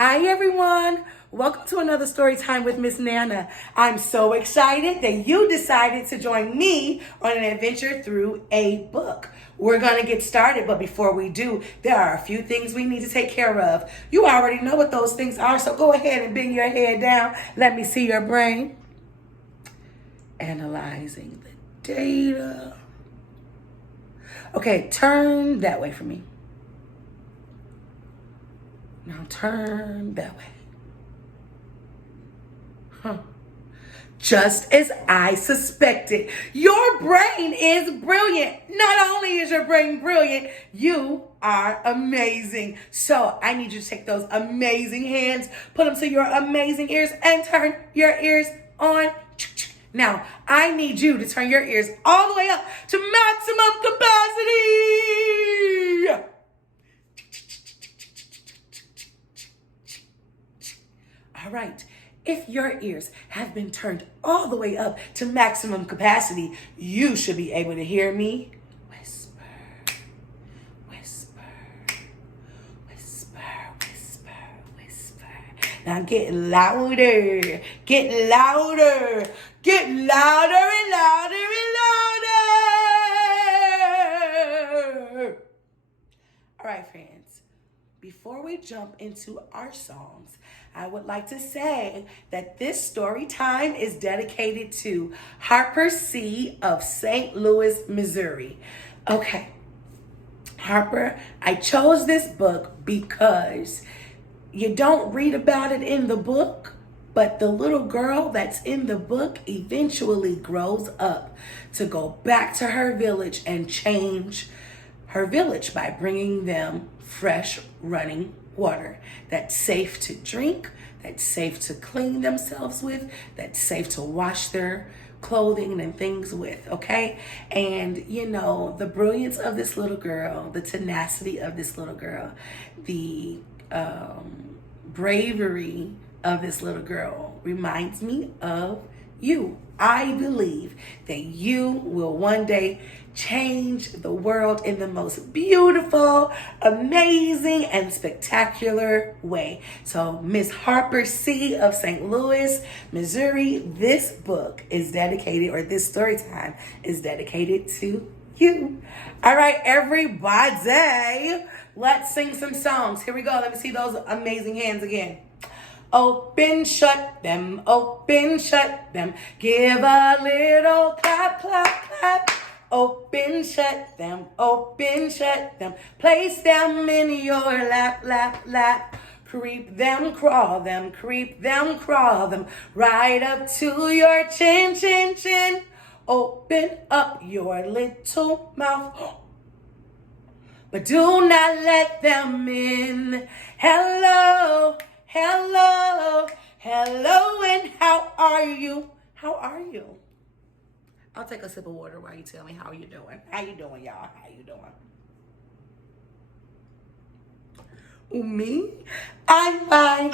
Hi everyone, welcome to another story time with Miss Nana. I'm so excited that you decided to join me on an adventure through a book. We're gonna get started, but before we do, there are a few things we need to take care of. You already know what those things are, so go ahead and bring your head down. Let me see your brain. Analyzing the data. Okay, turn that way for me. Now turn that way. Just as I suspected, your brain is brilliant. Not only is your brain brilliant, you are amazing. So I need you to take those amazing hands, put them to your amazing ears, and turn your ears on. Now, I need you to turn your ears all the way up to maximum capacity. All right. If your ears have been turned all the way up to maximum capacity, you should be able to hear me whisper, whisper, whisper, whisper, whisper. Now get louder, get louder, get louder and louder and louder. All right, friends. Before we jump into our songs, I would like to say that this story time is dedicated to Harper C. of St. Louis, Missouri. Okay, Harper, I chose this book because you don't read about it in the book, but the little girl that's in the book eventually grows up to go back to her village and change her village by bringing them fresh running water that's safe to drink, that's safe to clean themselves with, that's safe to wash their clothing and things with, okay? And you know, the brilliance of this little girl, the tenacity of this little girl, the bravery of this little girl reminds me of you. I believe that you will one day change the world in the most beautiful, amazing, and spectacular way. So, Miss Harper C. of St. Louis, Missouri, this book is dedicated, or this story time is dedicated to you. All right, everybody, let's sing some songs. Here we go. Let me see those amazing hands again. Open, shut them, give a little clap, clap, clap. Open, shut them, place them in your lap, lap, lap. Creep them, crawl them, right up to your chin, chin, chin. Open up your little mouth, but do not let them in. Hello, hello, hello, and how are you? How are you? I'll take a sip of water while you tell me how you doing. How you doing, y'all? How you doing? Me? I'm fine.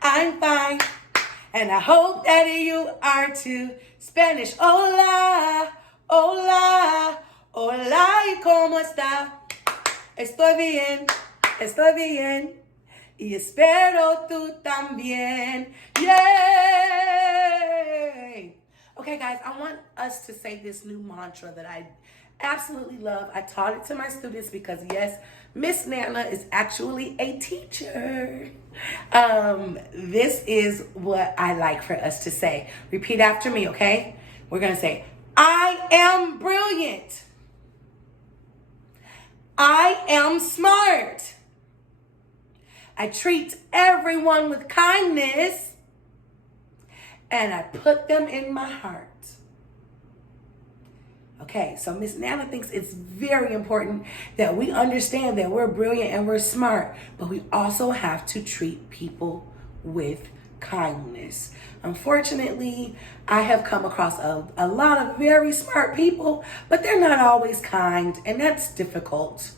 I'm fine. And I hope that you are too. Spanish, hola, hola, hola, ¿y cómo está? Estoy bien, y espero tú también. Yay! Okay, guys, I want us to say this new mantra that I absolutely love. I taught it to my students because, yes, Miss Nana is actually a teacher. This is what I like for us to say. Repeat after me, okay? We're going to say, I am brilliant. I am smart. I treat everyone with kindness, and I put them in my heart. Okay, so Miss Nana thinks it's very important that we understand that we're brilliant and we're smart, but we also have to treat people with kindness. Unfortunately, I have come across a lot of very smart people, but they're not always kind, and that's difficult.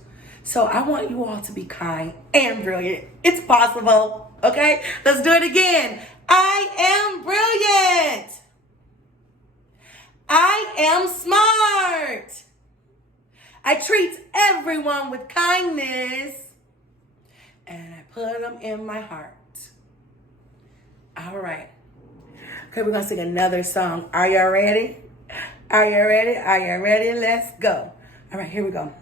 So I want you all to be kind and brilliant. It's possible, okay? Let's do it again. I am brilliant. I am smart. I treat everyone with kindness, and I put them in my heart. All right. Okay, we're going to sing another song. Are y'all ready? Are you ready? Are you ready? Let's go. All right, here we go.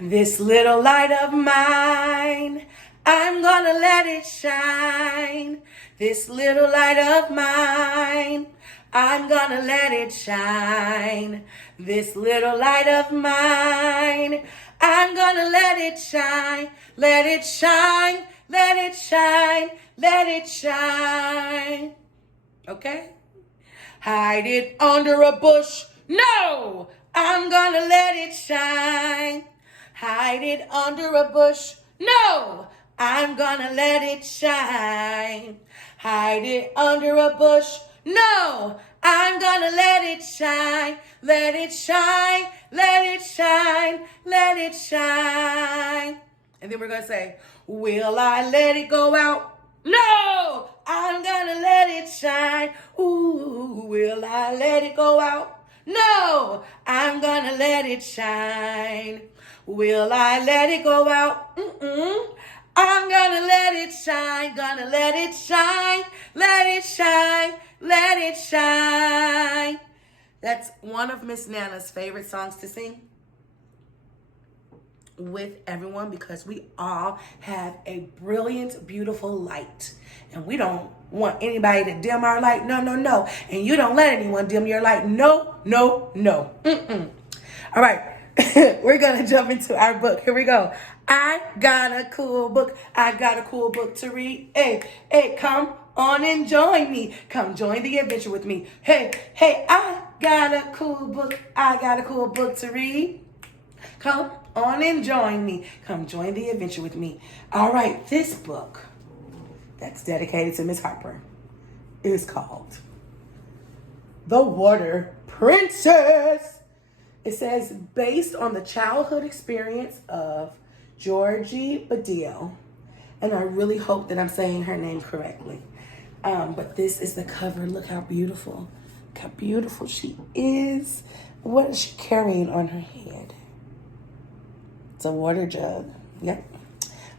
This little light of mine, I'm gonna let it shine. This little light of mine, I'm gonna let it shine. This little light of mine, I'm gonna let it shine. Let it shine, let it shine, let it shine. Okay? Hide it under a bush. No, I'm gonna let it shine. Hide it under a bush. No, I'm gonna let it shine. Hide it under a bush. No, I'm gonna let it shine. Let it shine, let it shine, let it shine. And then we're gonna say, will I let it go out? No, I'm gonna let it shine. Ooh, will I let it go out? No, I'm gonna let it shine. Will I let it go out? I'm gonna let it shine, gonna let it shine, let it shine, let it shine. That's one of Miss Nana's favorite songs to sing with everyone, because we all have a brilliant, beautiful light, and we don't want anybody to dim our light. No, no, no. And you don't let anyone dim your light. No, no, no. All right. We're gonna jump into our book. Here we go. I got a cool book. I got a cool book to read. Hey, hey, come on and join me. Come join the adventure with me. Hey, hey, I got a cool book. I got a cool book to read. Come on and join me. Come join the adventure with me. All right, this book that's dedicated to Miss Harper is called The Water Princess. It says, based on the childhood experience of Georgie Badil, and I really hope that I'm saying her name correctly. But this is the cover. Look how beautiful. Look how beautiful she is. What is she carrying on her head? It's a water jug. Yep.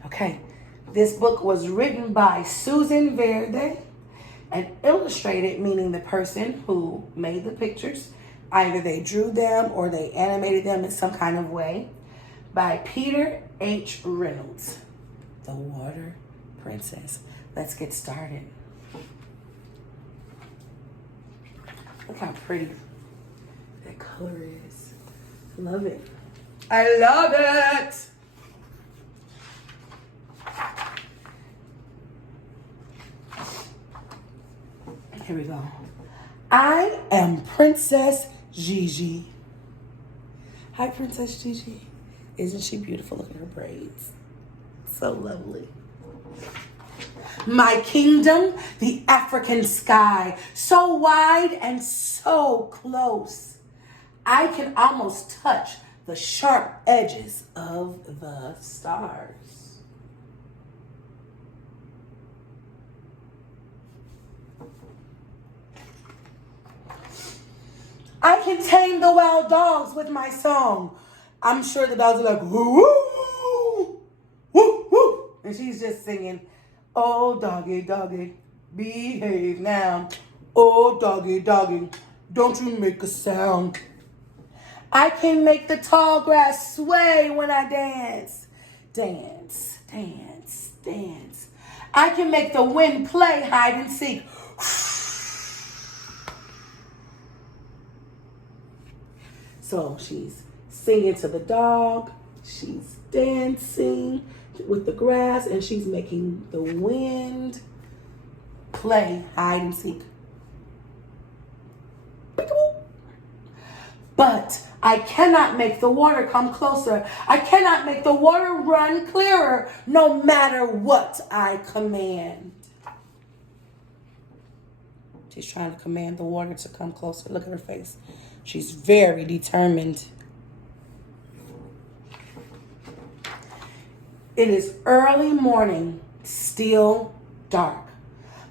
Okay. This book was written by Susan Verde and illustrated, meaning the person who made the pictures, either they drew them or they animated them in some kind of way, by Peter H. Reynolds. The Water Princess. Let's get started. Look how pretty that color is. Love it. I love it. Here we go. I am Princess Gigi. Hi, Princess Gigi. Isn't she beautiful? Look at her braids. So lovely. My kingdom, the African sky, so wide and so close. I can almost touch the sharp edges of the stars. I can tame the wild dogs with my song. I'm sure the dogs are like, woo, woo, woo, woo. And she's just singing, oh, doggy, doggy, behave now. Oh, doggy, doggy, don't you make a sound. I can make the tall grass sway when I dance. Dance, dance, dance. I can make the wind play hide and seek. So she's singing to the dog, she's dancing with the grass, and she's making the wind play hide and seek. But I cannot make the water come closer. I cannot make the water run clearer, no matter what I command. She's trying to command the water to come closer. Look at her face. She's very determined. It is early morning, still dark.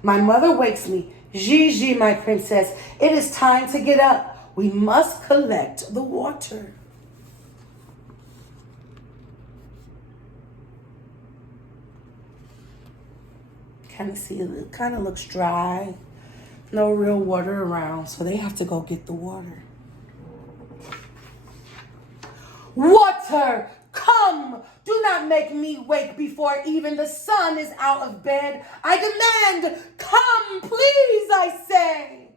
My mother wakes me. Gigi, my princess, it is time to get up. We must collect the water. Kind of see it kind of looks dry. No real water around, so they have to go get the water. Water, come! Do not make me wake before even the sun is out of bed. I demand, come, please, I say.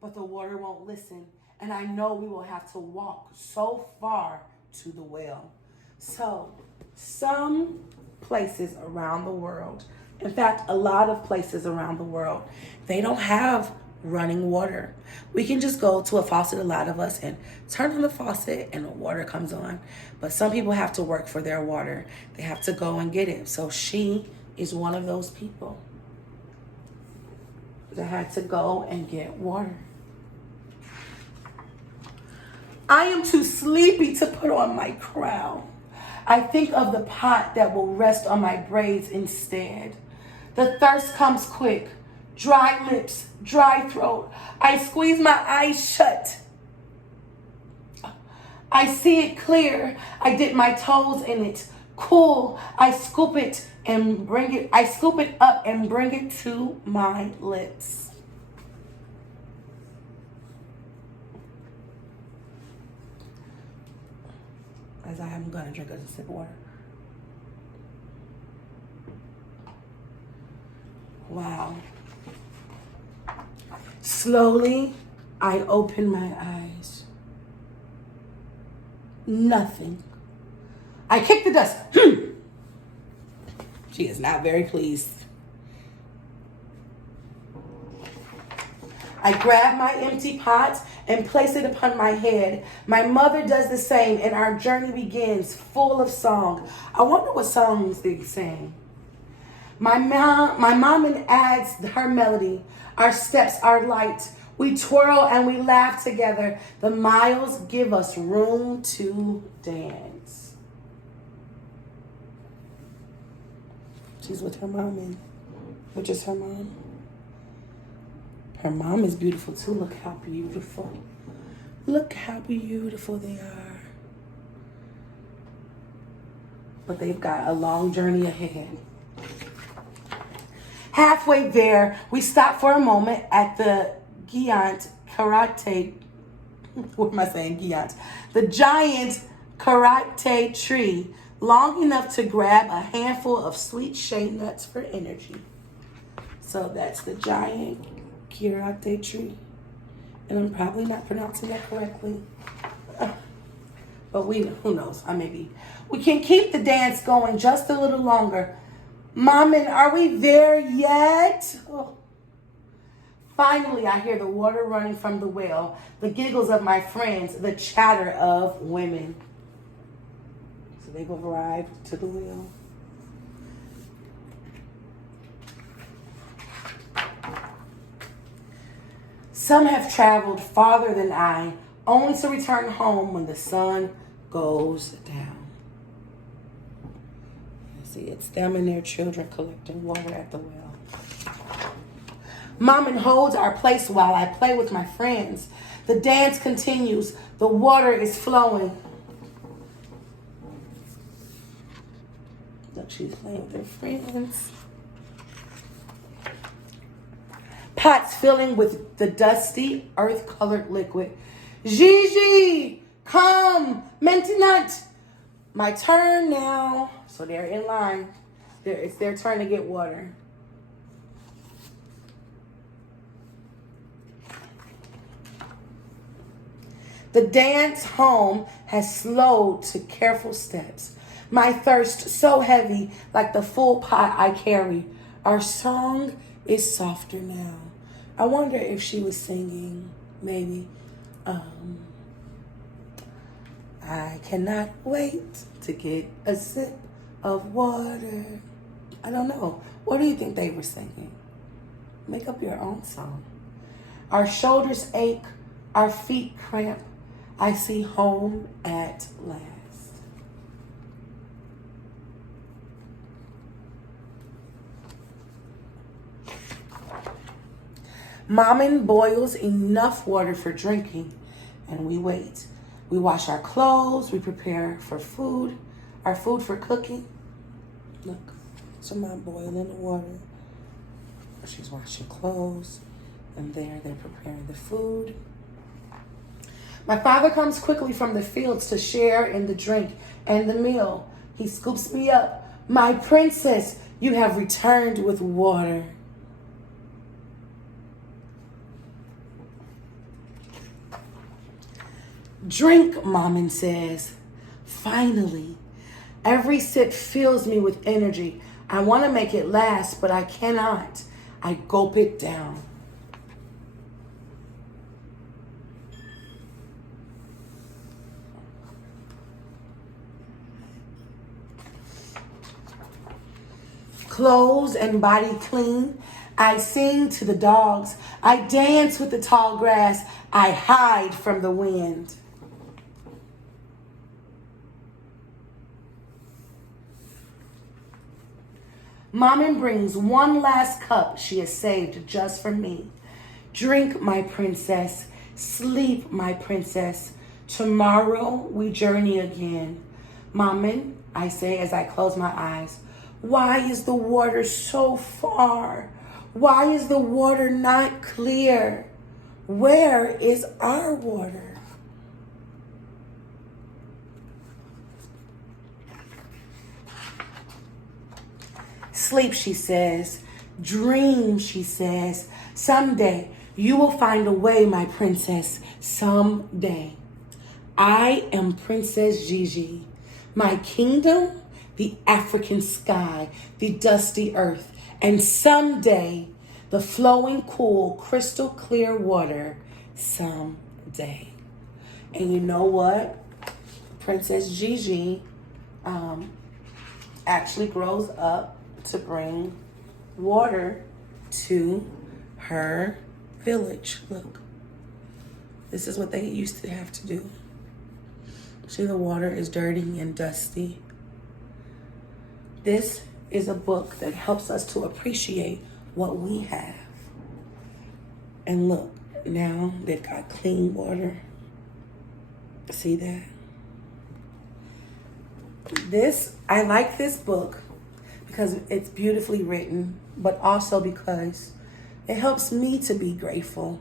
But the water won't listen, and I know we will have to walk so far to the well. So, some places around the world, in fact, a lot of places around the world, they don't have running water. We can just go to a faucet, a lot of us, and turn on the faucet and the water comes on. But some people have to work for their water. They have to go and get it. So she is one of those people that had to go and get water. I am too sleepy to put on my crown. I think of the pot that will rest on my braids instead. The thirst comes quick. Dry lips, dry throat. I squeeze my eyes shut. I see it clear. I dip my toes in it. Cool. I scoop it up and bring it to my lips. As I am gonna drink a sip of water. Wow. Slowly, I open my eyes. Nothing. I kick the dust. She is not very pleased. I grab my empty pot and place it upon my head. My mother does the same, and our journey begins full of song. I wonder what songs they sing. My mom adds her melody. Our steps are light. We twirl and we laugh together. The miles give us room to dance. She's with her mom, and which is her mom. Her mom is beautiful too. Look how beautiful. Look how beautiful they are. But they've got a long journey ahead. Halfway there, we stop for a moment at the giant karate. What am I saying? Giant. The giant karate tree, long enough to grab a handful of sweet shade nuts for energy. So that's the giant karate tree. And I'm probably not pronouncing that correctly. But who knows? We can keep the dance going just a little longer. Mommin, are we there yet? Oh. Finally, I hear the water running from the well, the giggles of my friends, the chatter of women. So they've arrived to the well. Some have traveled farther than I, only to return home when the sun goes down. See, it's them and their children collecting water at the well. Mommin holds our place while I play with my friends. The dance continues. The water is flowing. Look, she's playing with her friends. Pots filling with the dusty, earth-colored liquid. Gigi, come, maintenant. My turn now. So they're in line. It's their turn to get water. The dance home has slowed to careful steps. My thirst so heavy, like the full pot I carry. Our song is softer now. I wonder if she was singing, maybe, I cannot wait to get a sip of water. I don't know. What do you think they were singing? Make up your own song. Our shoulders ache, our feet cramp. I see home at last. Mommin boils enough water for drinking, and we wait. We wash our clothes, we prepare for food, our food for cooking. Look, so Mom boiling the water. She's washing clothes. And there they're preparing the food. My father comes quickly from the fields to share in the drink and the meal. He scoops me up. My princess, you have returned with water. Drink, Maman says. Finally. Every sip fills me with energy. I want to make it last, but I cannot. I gulp it down. Clothes and body clean. I sing to the dogs. I dance with the tall grass. I hide from the wind. Maman brings one last cup she has saved just for me. Drink, my princess. Sleep, my princess. Tomorrow we journey again. Maman, I say as I close my eyes, why is the water so far? Why is the water not clear? Where is our water? Sleep, she says. Dream, she says. Someday you will find a way, my princess. Someday. I am Princess Gigi. My kingdom, the African sky, the dusty earth, and someday the flowing, cool, crystal clear water. Someday. And you know what? Princess Gigi actually grows up to bring water to her village. Look, this is what they used to have to do. See, the water is dirty and dusty. This is a book that helps us to appreciate what we have. And look, now they've got clean water. See that? I like this book because it's beautifully written, but also because it helps me to be grateful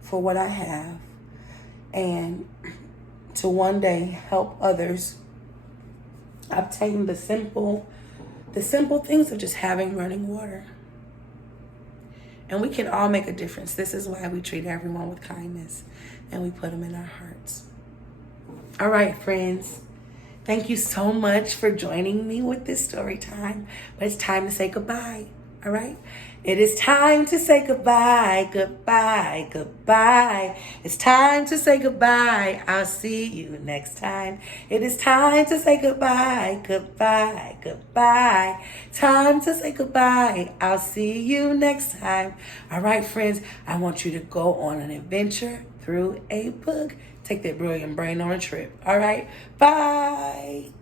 for what I have and to one day help others obtain the simple things of just having running water. And we can all make a difference. This is why we treat everyone with kindness and we put them in our hearts. All right, friends. Thank you so much for joining me with this story time. But it's time to say goodbye. All right? It is time to say goodbye, goodbye, goodbye. It's time to say goodbye. I'll see you next time. It is time to say goodbye, goodbye, goodbye. Time to say goodbye. I'll see you next time. All right, friends, I want you to go on an adventure through a book. Take that brilliant brain on a trip. All right? Bye.